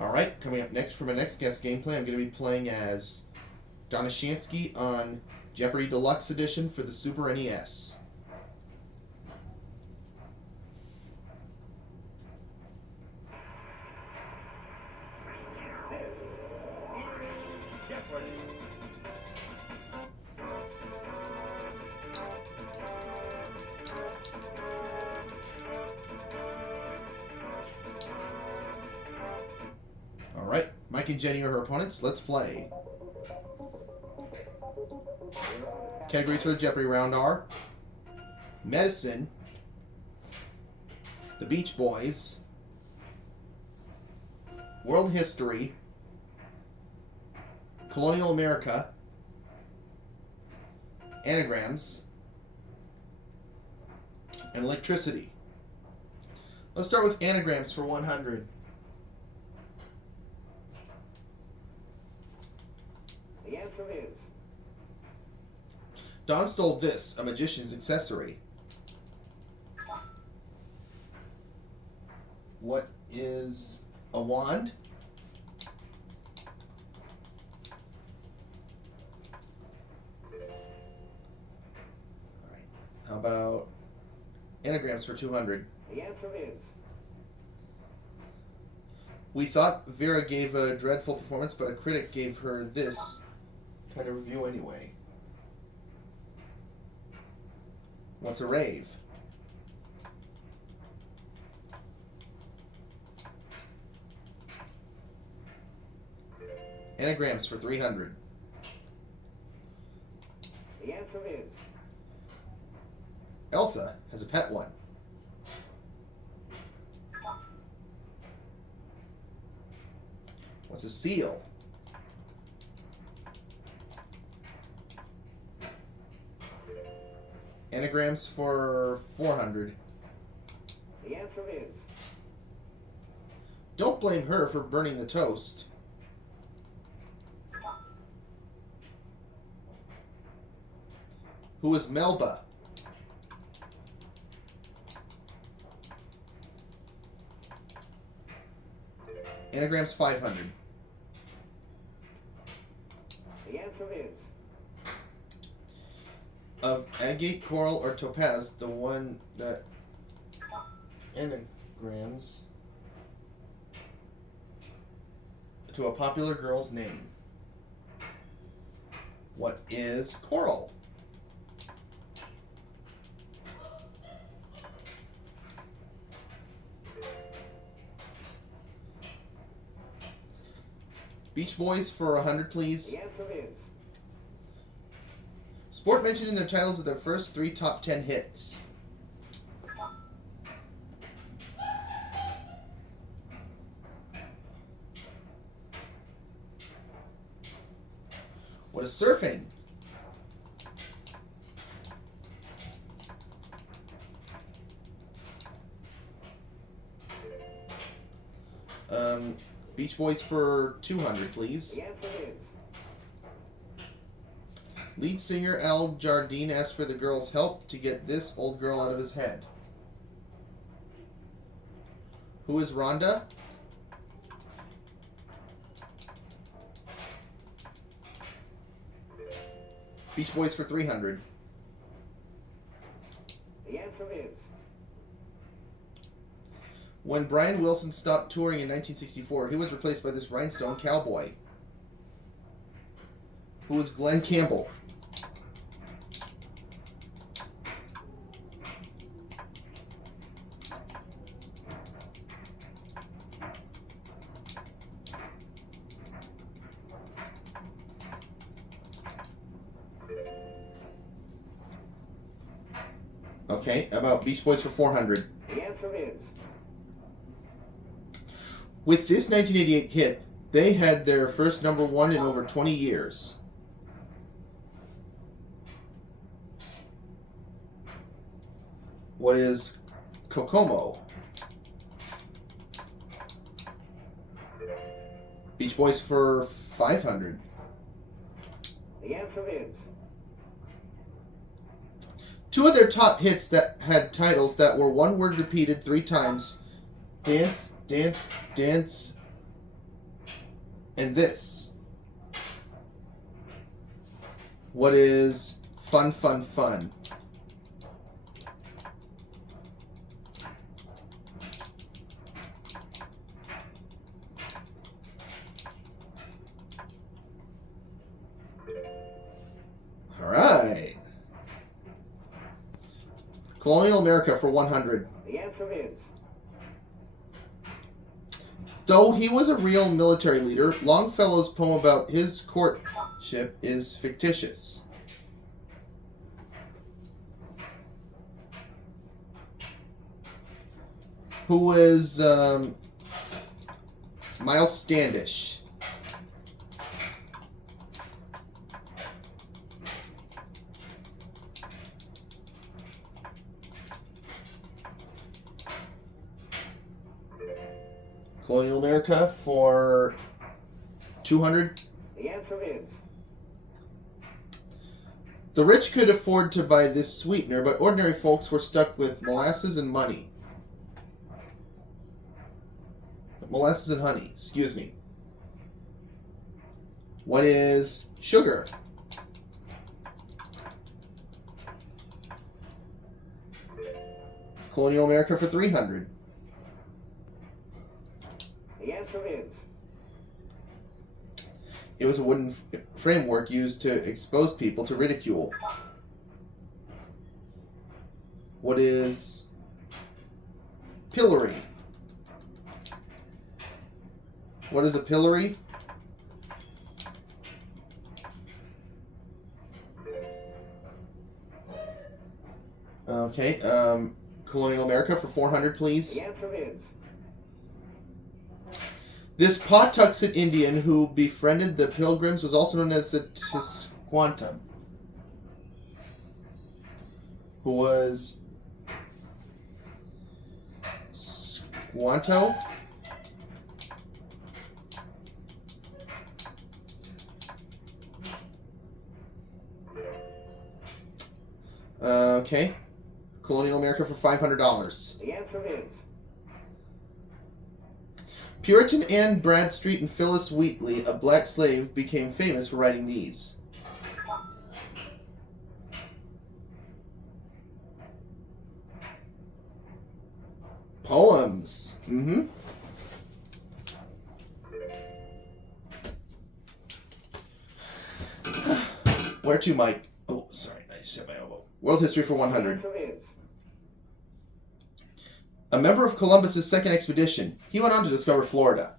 Alright, coming up next for my next guest gameplay, I'm going to be playing as Donna on Jeopardy Deluxe Edition for the Super NES. Alright, Mike and Jenny are her opponents. Let's play. Categories for the Jeopardy round are Medicine, The Beach Boys, World History, Colonial America, Anagrams, and Electricity. Let's start with Anagrams for 100. The answer is... Don stole this, a magician's accessory. What is a wand? Alright. How about Anagrams for 200? The answer is... We thought Vera gave a dreadful performance, but a critic gave her this kind of review anyway. What's a rave? Anagrams for 300. The answer is... Elsa has a pet one. What's a seal? Anagrams for 400. The answer is... Don't blame her for burning the toast. Who is Melba? Anagrams 500. The answer is... Of agate, coral, or topaz, the one that anagrams to a popular girl's name. What is coral? Beach Boys for 100, please. The answer is... Sport mentioned in their titles of their first 3 top 10 hits. What is surfing? Beach Boys for 200, please. The answer is... Lead singer Al Jardine asked for the girl's help to get this old girl out of his head. Who is Rhonda? Beach Boys for 300. The answer is... When Brian Wilson stopped touring in 1964, he was replaced by this rhinestone cowboy. Who is Glenn Campbell? Okay, about Beach Boys for 400. The answer is... With this 1988 hit, they had their first #1 in over 20 years. What is Kokomo? Beach Boys for 500. The answer is... Two of their top hits that had titles that were one word repeated 3 times. Dance, Dance, Dance, And this. What is fun, fun, fun? All right. Colonial America for 100. The answer is Though he was a real military leader, Longfellow's poem about his courtship is fictitious. Who is Miles Standish? Colonial America for 200. the answer is The rich could afford to buy this sweetener, but ordinary folks were stuck with molasses and money. Molasses and honey, excuse me. What is sugar? Colonial America for 300. the answer is It was a wooden framework used to expose people to ridicule. What is pillory? What is a pillory? Okay, Colonial America for 400, please. the answer is This Pawtuxet Indian who befriended the Pilgrims was also known as the Tisquantum, who was Squanto. Okay, Colonial America for $500. the answer is Puritan Anne Bradstreet and Phyllis Wheatley, a black slave, became famous for writing these. Poems. Where to, Mike? Oh, sorry, I just hit my elbow. World History for the 100. answer is A member of Columbus's second expedition, he went on to discover Florida.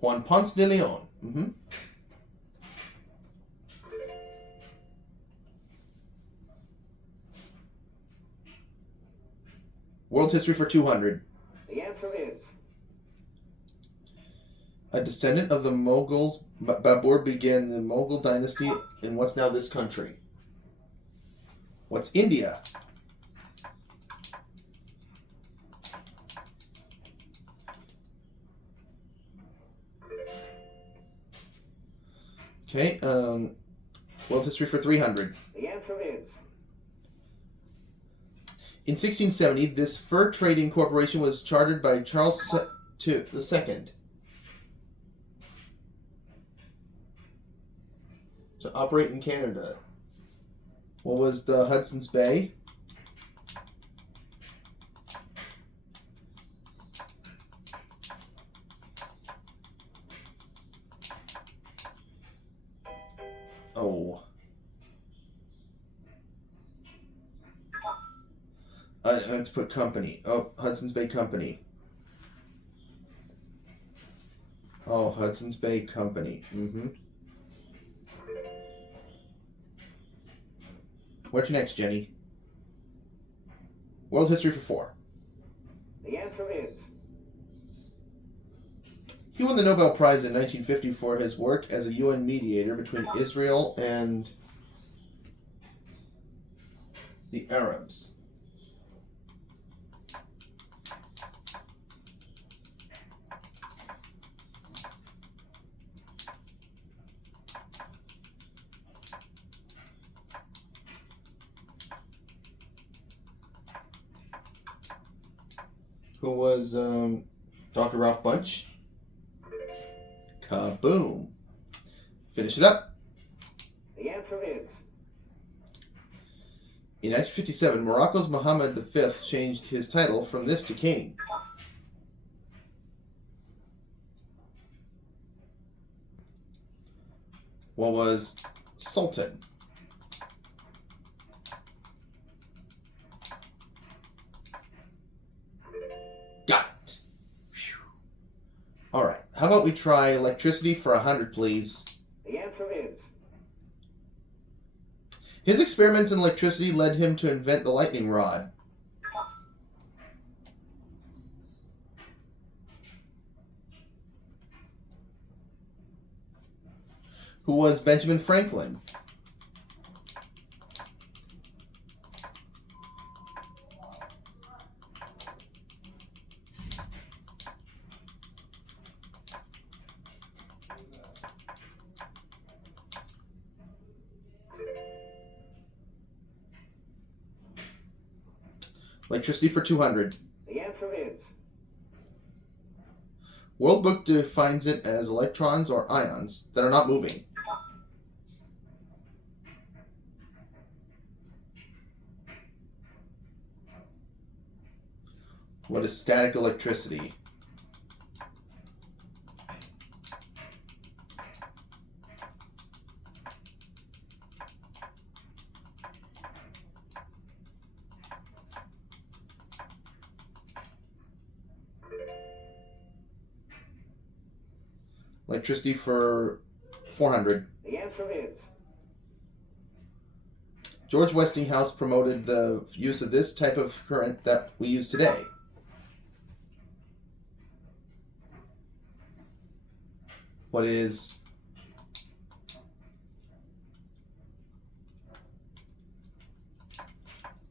Juan Ponce de Leon. World History for 200. the answer is A descendant of the Mughals, Babur began the Mughal dynasty in what's now this country. What's India? Okay, World History for 300. the answer is In 1670, this fur trading corporation was chartered by Charles II. To operate in Canada. What was the Hudson's Bay? Oh. I meant to put company. Oh, Hudson's Bay Company. Oh, Hudson's Bay Company. Where to next, Jenny? World History for 4. the answer is He won the Nobel Prize in 1950 for his work as a UN mediator between Israel and the Arabs. Who was Dr. Ralph Bunch? Kaboom. Finish it up. The answer is In 1957, Morocco's Mohammed V changed his title from this to king. What was Sultan? Got it. Phew. All right. How about we try electricity for 100, please? the answer is His experiments in electricity led him to invent the lightning rod. Who was Benjamin Franklin? Electricity for 200. the answer is World Book defines it as electrons or ions that are not moving. What is static electricity? Electricity for 400. the answer is George Westinghouse promoted the use of this type of current that we use today. What is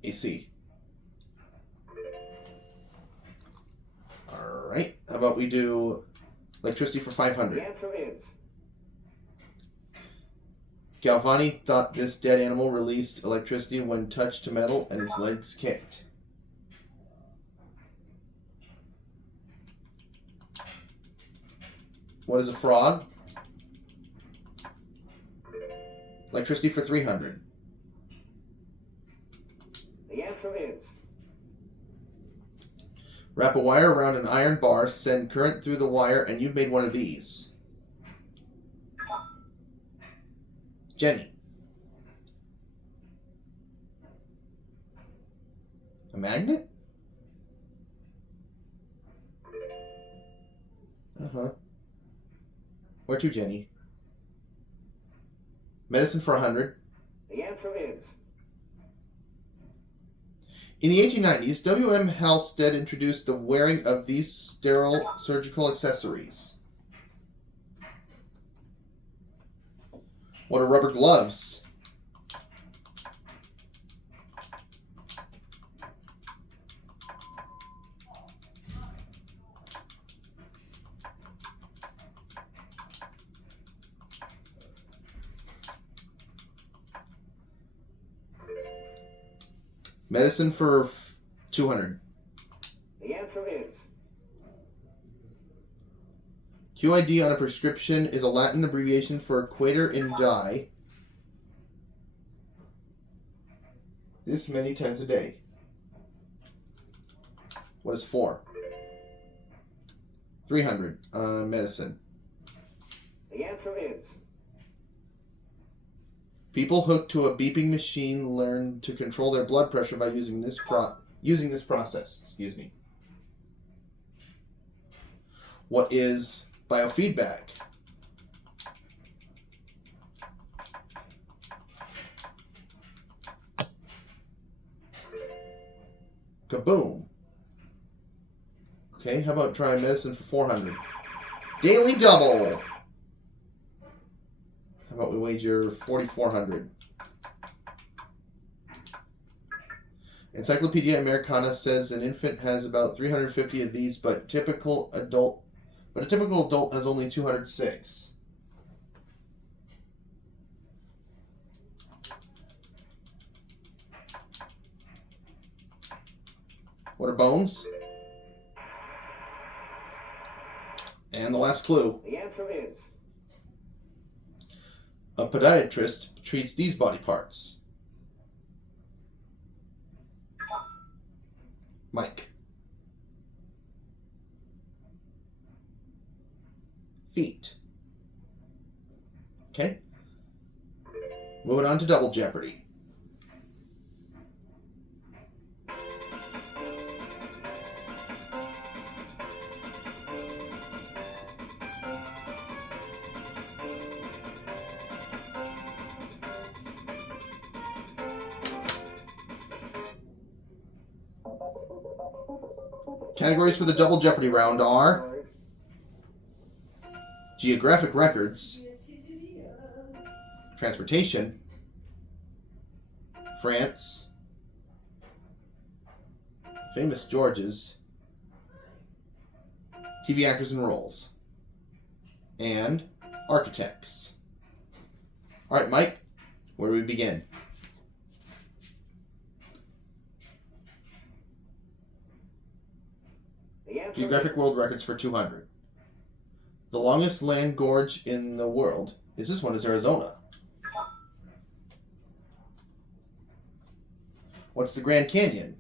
AC? All right. How about we do electricity for 500? the answer is Galvani thought this dead animal released electricity when touched to metal and its legs kicked. What is a frog? Electricity for 300. the answer is Wrap a wire around an iron bar, send current through the wire, and you've made one of these. Jenny. A magnet? Uh-huh. Where to, Jenny? Medicine for 100. the answer is In the 1890s, W.M. Halstead introduced the wearing of these sterile surgical accessories. What are rubber gloves? Medicine for 200. the answer is QID on a prescription is a Latin abbreviation for equator in die. This many times a day. What is 4? 300 on medicine. the answer is People hooked to a beeping machine learn to control their blood pressure by using this process. Excuse me. What is biofeedback? Kaboom. Okay, how about trying medicine for 400? Daily double. How about we wager 4,400? Encyclopedia Americana says an infant has about 350 of these, but a typical adult has only 206. What are bones? And the last clue. The answer is. A podiatrist treats these body parts. Mike. Feet. Okay. Moving on to Double Jeopardy. Categories for the Double Jeopardy round are Geographic Records, Transportation, France, Famous Georges, TV Actors and Roles, and Architects. Alright, Mike, where do we begin? Geographic World Records for 200. The longest land gorge in the world is this one, is Arizona. What's the Grand Canyon?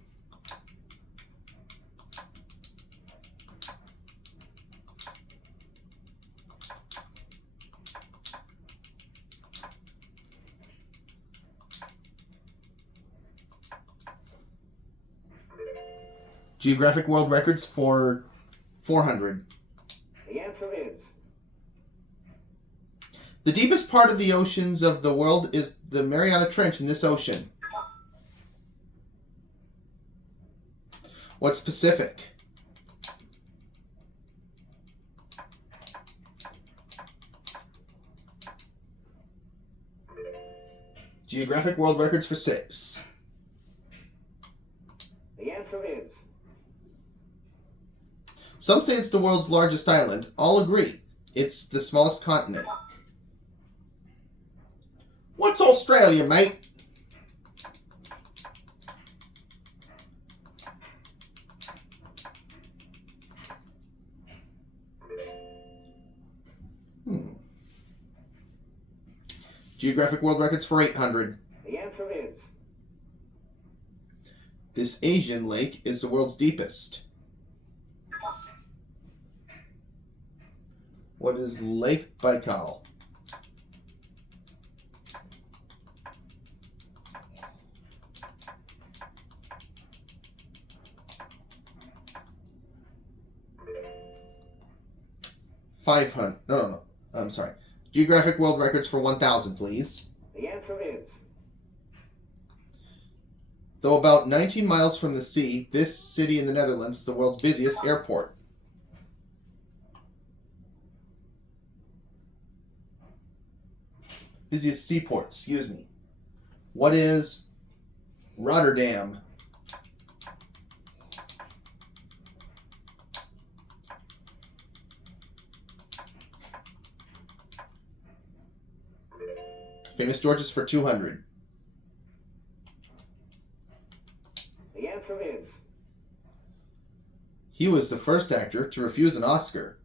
Geographic World Records for 400. The answer is. The deepest part of the oceans of the world is the Mariana Trench in this ocean. What's Pacific? Geographic World Records for 6. The answer is. Some say it's the world's largest island. All agree. It's the smallest continent. What's Australia, mate? Geographic World Records for 800. The answer is. This Asian lake is the world's deepest. What is Lake Baikal? $500. No. I'm sorry. Geographic World Records for 1,000, please. The answer is. Though about 19 miles from the sea, this city in the Netherlands is the world's busiest airport. Busiest seaport, excuse me. What is Rotterdam? Famous Georges for 200. The answer is. He was the first actor to refuse an Oscar.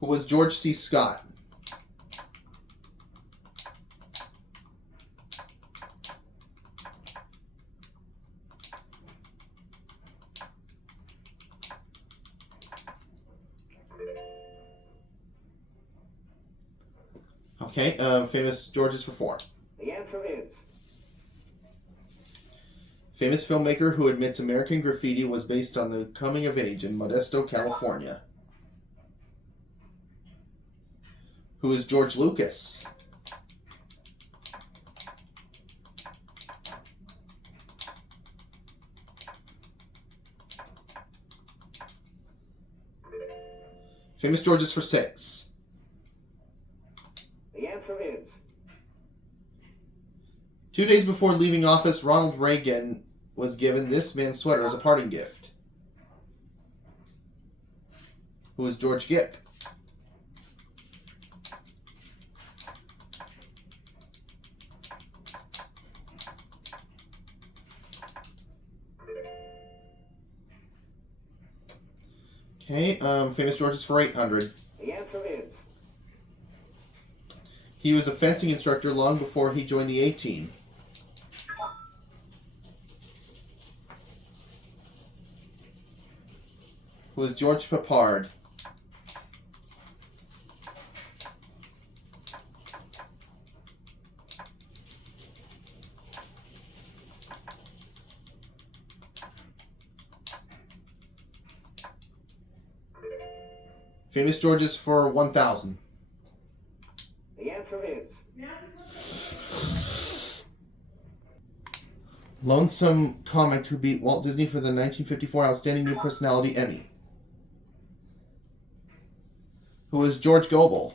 Who was George C. Scott? Okay, Famous Georges for 4. The answer is. Famous filmmaker who admits American Graffiti was based on the coming of age in Modesto, California. Who is George Lucas? Famous Georges for 6. The answer is. 2 days before leaving office, Ronald Reagan was given this man's sweater as a parting gift. Who is George Gipp? Okay, Famous George is for 800. The answer is He was a fencing instructor long before he joined the A-Team. Who was George Peppard. Famous George is for 1,000. the answer is Lonesome comic who beat Walt Disney for the 1954 Outstanding New Personality Emmy. Who was George Gobel.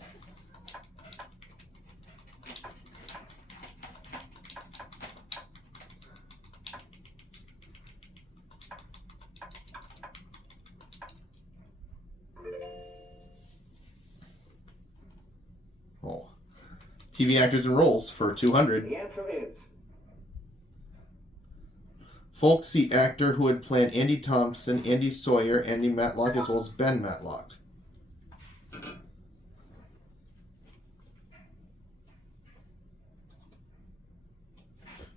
Oh. TV actors and roles for 200. the answer is Folksy actor who had played Andy Thompson, Andy Sawyer, Andy Matlock, as well as Ben Matlock.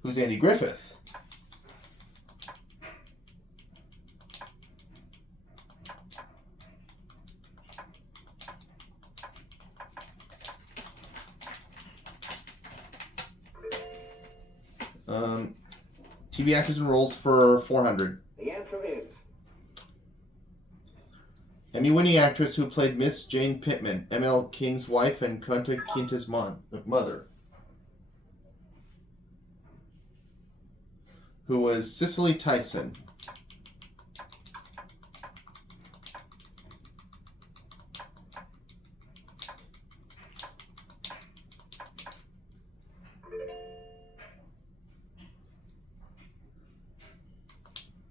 Who's Andy Griffith? TV actors and roles for 400. the answer is Emmy-winning actress who played Miss Jane Pittman, M.L. King's wife and Kunta Kinte's mother. Who was Cicely Tyson.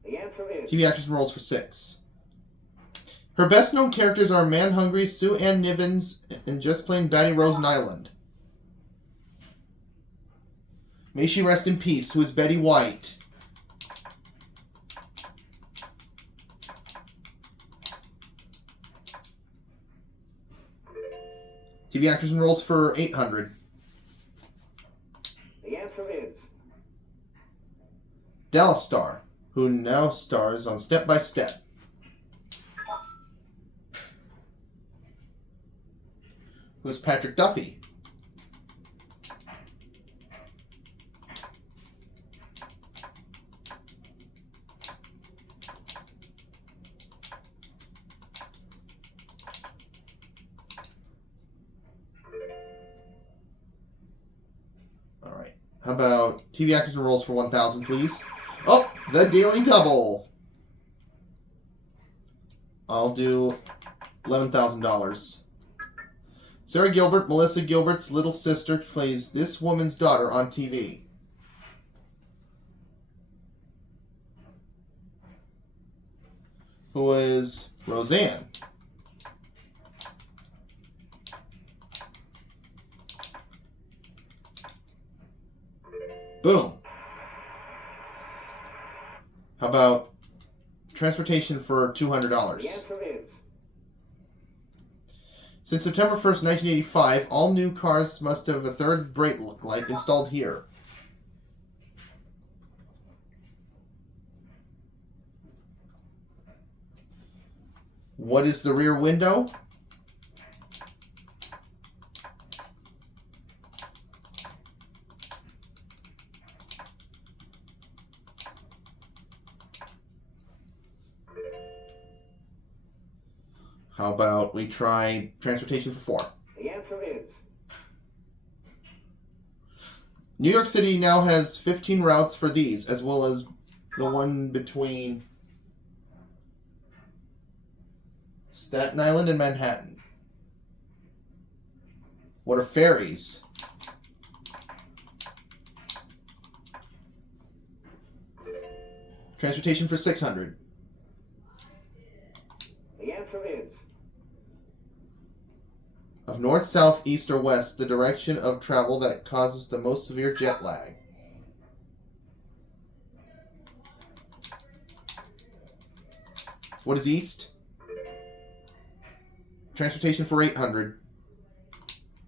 the answer is TV actress and roles for 6. Her best-known characters are Man Hungry, Sue Ann Nivens, and Just Plain Batty Rose Nyland. May she rest in peace. Who is Betty White? TV actors and roles for 800. the answer is Dallas Star, who now stars on Step by Step. Who's Patrick Duffy? All right. How about TV actors and roles for 1,000, please? Oh, the Daily Double. I'll do $11,000. Sarah Gilbert, Melissa Gilbert's little sister, plays this woman's daughter on TV. Who is Roseanne? Boom. How about transportation for $200? the answer is Since September 1st, 1985, all new cars must have a third brake light installed here. What is the rear window? How about we try transportation for 4? the answer is New York City now has 15 routes for these, as well as the one between Staten Island and Manhattan. What are ferries? Transportation for 600. the answer is Of north, south, east, or west, the direction of travel that causes the most severe jet lag. What is east? Transportation for 800.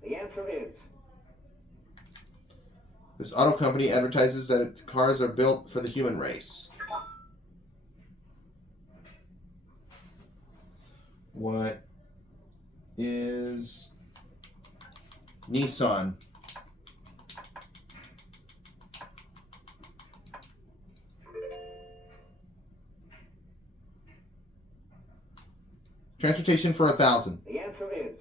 The answer is This auto company advertises that its cars are built for the human race. What is Nissan? Transportation for 1,000. the answer is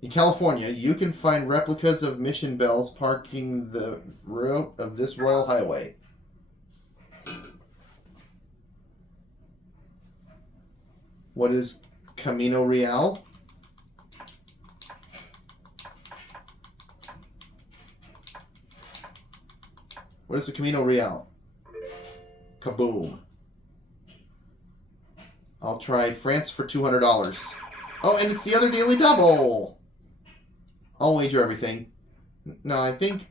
In California, you can find replicas of mission bells parking the route of this royal highway. What is Camino Real? What is the Camino Real? Kaboom. I'll try France for $200. Oh, and it's the other daily double. I'll wager everything. No, I think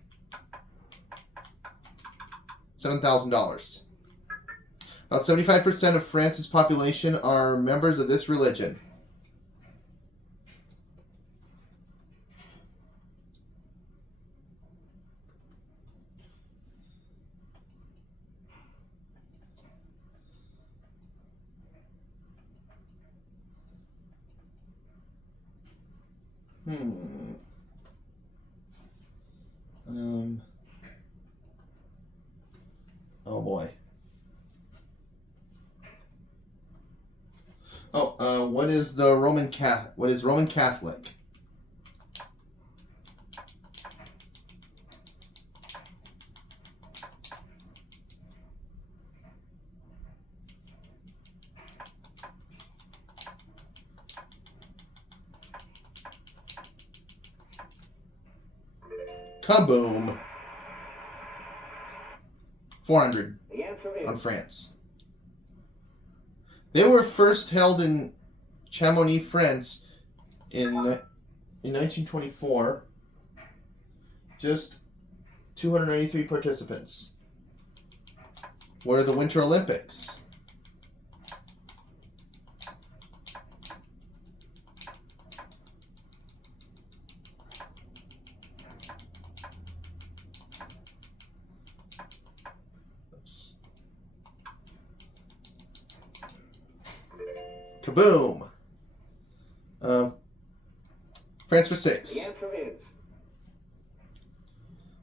$7,000. About 75% of France's population are members of this religion. Oh boy. What is the Roman Catholic? What is Roman Catholic? Kaboom. 400 the answer is on France. They were first held in Chamonix, France in 1924. Just 293 participants. What are the Winter Olympics? Oops. Kaboom! France for the 6. answer is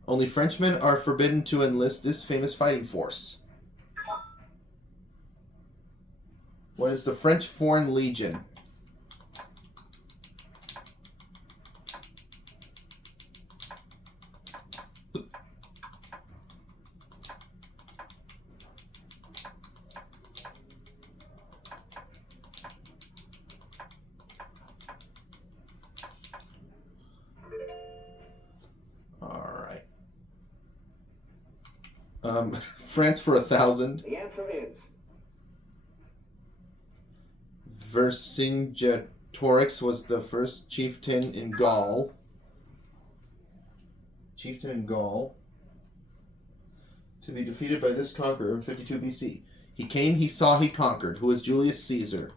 Only Frenchmen are forbidden to enlist this famous fighting force. What is the French Foreign Legion? Alright. France for 1,000. the answer is Vercingetorix was the first chieftain in Gaul. To be defeated by this conqueror in 52 BC. He came, he saw, he conquered. Who is Julius Caesar?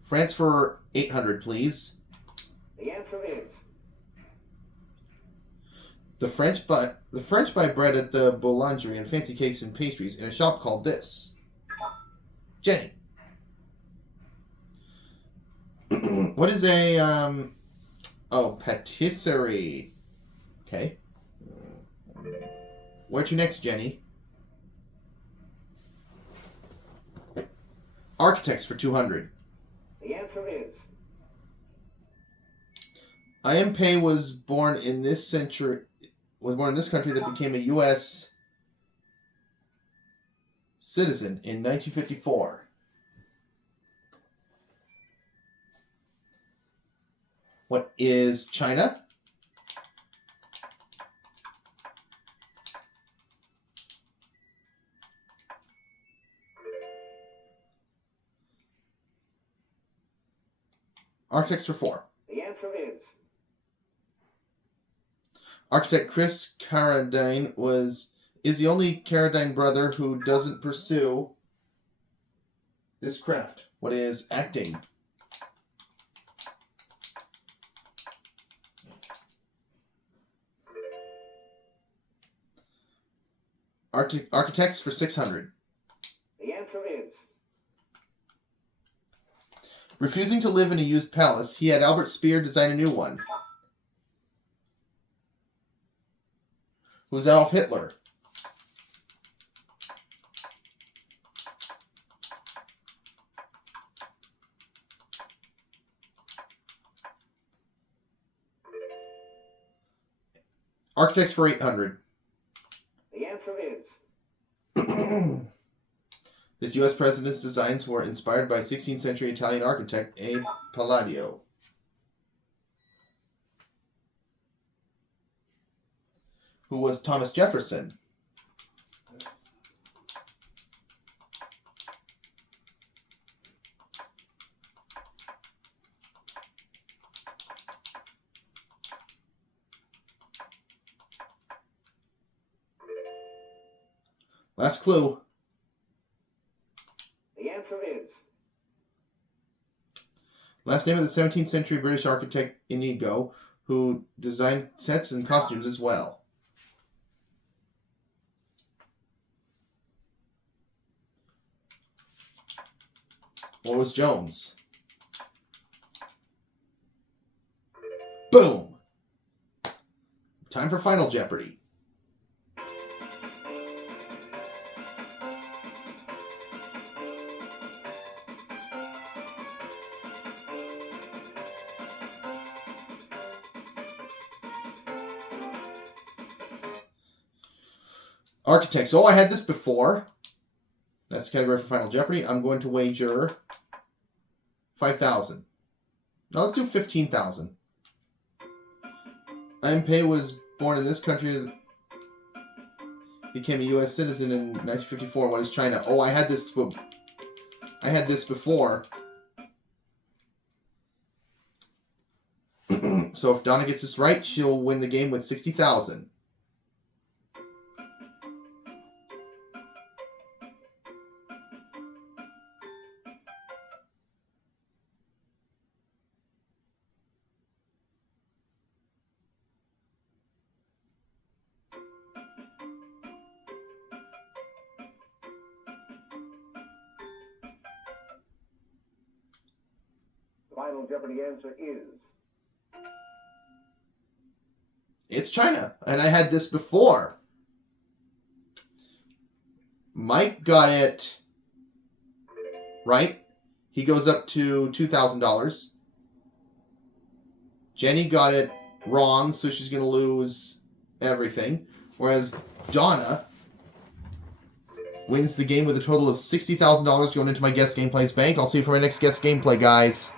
France for 800, please. the answer is The French buy bread at the boulangerie and fancy cakes and pastries in a shop called this. Jenny. What is a patisserie? Okay. Where to next, Jenny? Architects for 200. the answer is Ayampe was born in this country that became a U.S. citizen in 1954. What is China? Architects for 4. The answer is. Architect Chris Carradine is the only Carradine brother who doesn't pursue this craft. What is acting? Architects for 600. The answer is. Refusing to live in a used palace, he had Albert Speer design a new one. Who's Adolf Hitler? Architects for 800. The answer is. This U.S. president's designs were inspired by 16th century Italian architect A. Palladio. Who was Thomas Jefferson. Last clue. The answer is. Last name of the 17th century British architect Inigo, who designed sets and costumes as well. What was Jones? Boom! Time for Final Jeopardy. Architects. Oh, I had this before. That's the category for Final Jeopardy. I'm going to wager 5,000. No, let's do 15,000. Impey was born in this country. Became a U.S. citizen in 1954. What is China? Oh, I had this. I had this before. So if Donna gets this right, she'll win the game with 60,000. Final Jeopardy answer is. It's China, and I had this before. Mike got it right. He goes up to $2,000. Jenny got it wrong, so she's going to lose everything. Whereas Donna wins the game with a total of $60,000 going into my guest gameplays bank. I'll see you for my next guest gameplay, guys.